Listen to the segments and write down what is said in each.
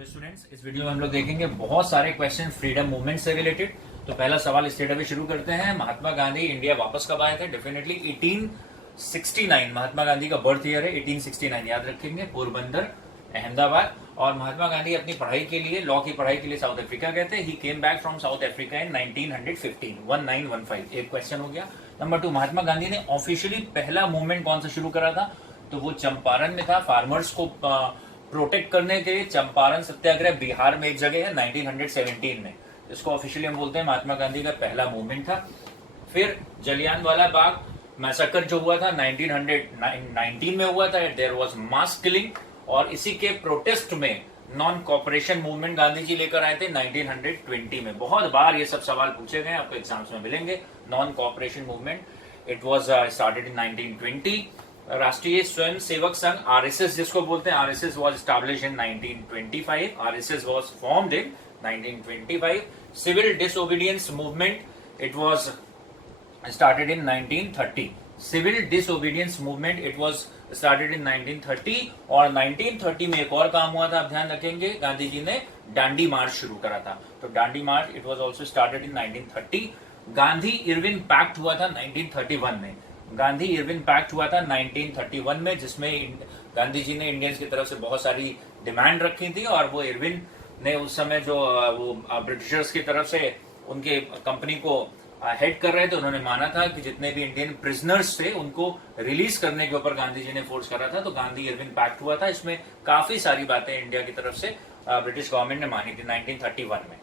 Hello students, इस video में हम लोग देखेंगे बहुत सारे क्वेश्चन फ्रीडम मूवमेंट से रिलेटेड। तो पहला सवाल स्ट्रेट अवे शुरू करते हैं। महात्मा गांधी इंडिया वापस कब आए थे? डेफिनेटली 1869 महात्मा गांधी का बर्थ ईयर है। 1869 याद रखेंगे। पोरबंदर, अहमदाबाद। और महात्मा गांधी अपनी पढ़ाई के लिए, लॉ की पढ़ाई के लिए साउथ अफ्रीका गए थे। He came back from South Africa in 1915 एक क्वेश्चन हो गया। नंबर 2, महात्मा गांधी ने ऑफिशियली पहला मूवमेंट कौन सा शुरू करा था? तो वो चंपारण में था। फार्मर्स को प्रोटेक्ट करने के लिए चंपारण सत्याग्रह बिहार में एक जगह है 1917 में। इसको ऑफिशियली हम बोलते हैं महात्मा गांधी का पहला मूवमेंट था। फिर जलियांवाला बाग मैसेकर जो हुआ था 1919 में हुआ था। देयर वाज मास किलिंग और इसी के प्रोटेस्ट में non cooperation movement Gandhi ji लेकर आए थे 1920 में। बहुत बार ये सब सवाल पूछे गए, आपको एग्जाम्स में मिलेंगे। Non cooperation movement it was started in 1920। Rashtriya Swayam Sevak Sangh RSS जिसको बोलते हैं, RSS was established in 1925। RSS was formed in 1925। Civil disobedience movement it was started in 1930। Civil disobedience movement it was started in 1930। और 1930 में एक और काम हुआ था, आप ध्यान रखेंगे, गांधी जी ने दांडी मार्च शुरू करा था। तो Dandi march it was also started in 1930। Gandhi Irwin pact हुआ था 1931 में। गांधी इरविन पैक्ट हुआ था 1931 में, जिसमें गांधी जी ने इंडियंस की तरफ से बहुत सारी डिमांड रखी थी। और वो इरविन ने उस समय जो वो ब्रिटिशर्स की तरफ से उनके कंपनी को हेड कर रहे थे, उन्होंने माना था कि जितने भी इंडियन प्रिजनर्स थे उनको रिलीज करने के ऊपर गांधी जी ने फोर्स करा था। तो गांधी इरविन पैक्ट हुआ था। इसमें काफी सारी बातें इंडिया की तरफ से ब्रिटिश गवर्नमेंट ने मानी थी 1931 में।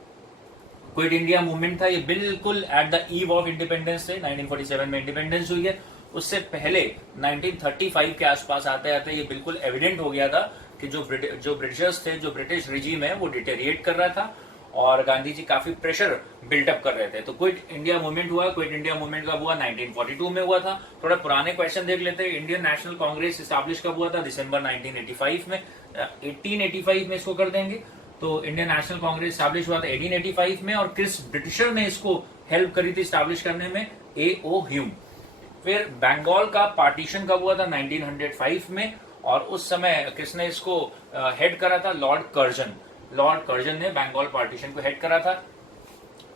क्विट इंडिया मूवमेंट था, ये बिल्कुल at the eve of independence थे। 1947 में इंडिपेंडेंस हुई है। उससे पहले 1935 के आसपास आते आते ये बिल्कुल एविडेंट हो गया था कि जो ब्रिटिशर्स थे, जो ब्रिटिश रिजीम है, वो डिटेरिएट कर रहा था और गांधी जी काफी प्रेशर बिल्डअप कर रहे थे। तो क्विट इंडिया मूवमेंट हुआ। क्विट इंडिया मूवमेंट कब हुआ? 1942 में हुआ था। थोड़ा पुराने क्वेश्चन देख लेते हैं। इंडियन नेशनल कांग्रेस स्टैब्लिश कब हुआ था? दिसंबर 1985 में। 1885 में इसको कर देंगे। तो इंडियन नेशनल कांग्रेस स्टैब्लिश हुआ था 1885 में। और किस ब्रिटिशर ने इसको हेल्प करी थी स्टैब्लिश करने में? A.O. ह्यूम। फिर बंगाल का पार्टीशन कब हुआ था? 1905 में। और उस समय किसने इसको हेड करा था? Lord Curzon. लॉर्ड कर्जन ने बंगाल पार्टीशन को हेड करा था।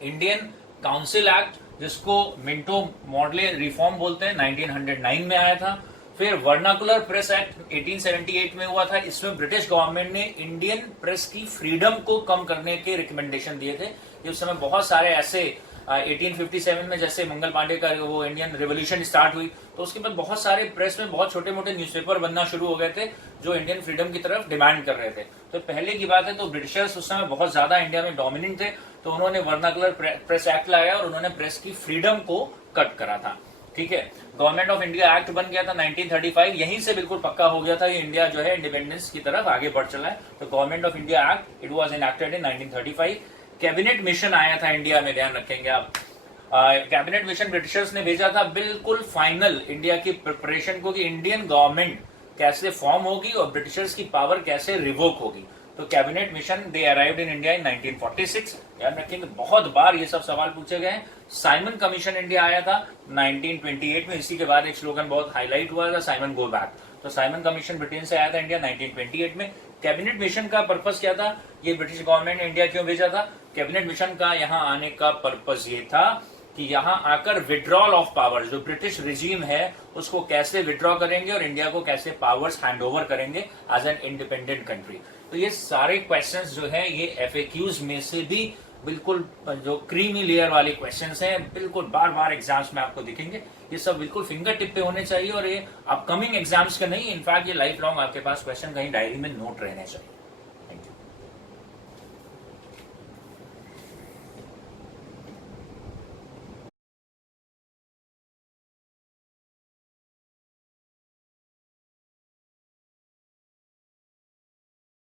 इंडियन काउंसिल एक्ट, जिसको मिंटो मॉडले रिफॉर्म बोलते हैं, 1909 में आया था। फिर वर्नाकुलर प्रेस एक्ट 1878 में हुआ था। इसमें ब्रिटिश गवर्नमेंट ने इंडियन प्रेस की फ्रीडम को कम करने के रिकमेंडेशन दिए थे। उस समय बहुत सारे ऐसे 1857 में जैसे मंगल पांडे का वो इंडियन रिवॉल्यूशन स्टार्ट हुई, तो उसके बाद बहुत सारे प्रेस में बहुत छोटे मोटे न्यूज़पेपर बनना शुरू हो गए थे जो इंडियन फ्रीडम की तरफ डिमांड कर रहे थे। तो पहले की बात है, तो ब्रिटिशर्स उस समय बहुत ज्यादा इंडिया में डोमिनेंट थे। तो उन्होंने वर्नाकुलर प्रेस एक्ट लाया और उन्होंने प्रेस की फ्रीडम को कट करा था। ठीक है। गवर्नमेंट ऑफ इंडिया एक्ट बन गया था 1935। यहीं से बिल्कुल पक्का हो गया था कि इंडिया जो है इंडिपेंडेंस की तरफ आगे बढ़ चला है। तो government of India act it was enacted in 1935। Cabinet mission आया था इंडिया में, ध्यान रखेंगे आप। कैबिनेट मिशन ब्रिटिशर्स ने भेजा था बिल्कुल फाइनल इंडिया की प्रिपरेशन को कि इंडियन गवर्नमेंट कैसे फॉर्म होगी और ब्रिटिशर्स की पावर कैसे रिवोक होगी। तो cabinet mission they arrived in India in 1946। याद रखेंगे, बहुत बार ये सब सवाल पूछे गए। साइमन कमीशन इंडिया आया था 1928 में। इसी के बाद एक स्लोगन बहुत हाईलाइट हुआ था, साइमन गो बैक। तो साइमन कमीशन ब्रिटेन से आया था इंडिया 1928 में। कैबिनेट मिशन का पर्पस क्या था? ये ब्रिटिश गवर्नमेंट ने इंडिया क्यों भेजा था? कैबिनेट मिशन का यहाँ आने का पर्पस ये था कि यहाँ आकर विड्रॉल ऑफ पावर्स, जो ब्रिटिश रिजीम है उसको कैसे विड्रॉ करेंगे और इंडिया को कैसे पावर्स हैंड ओवर करेंगे एज एन इंडिपेंडेंट कंट्री। तो ये सारे क्वेश्चंस जो है ये एफएक्यूज में से भी बिल्कुल जो क्रीमी लेयर वाले क्वेश्चंस हैं, बिल्कुल बार बार एग्जाम्स में आपको दिखेंगे। ये सब बिल्कुल फिंगर टिप पे होने चाहिए और ये अपकमिंग एग्जाम्स के नहीं, इनफैक्ट ये लाइफ लॉन्ग आपके पास क्वेश्चन कहीं डायरी में नोट रहने चाहिए।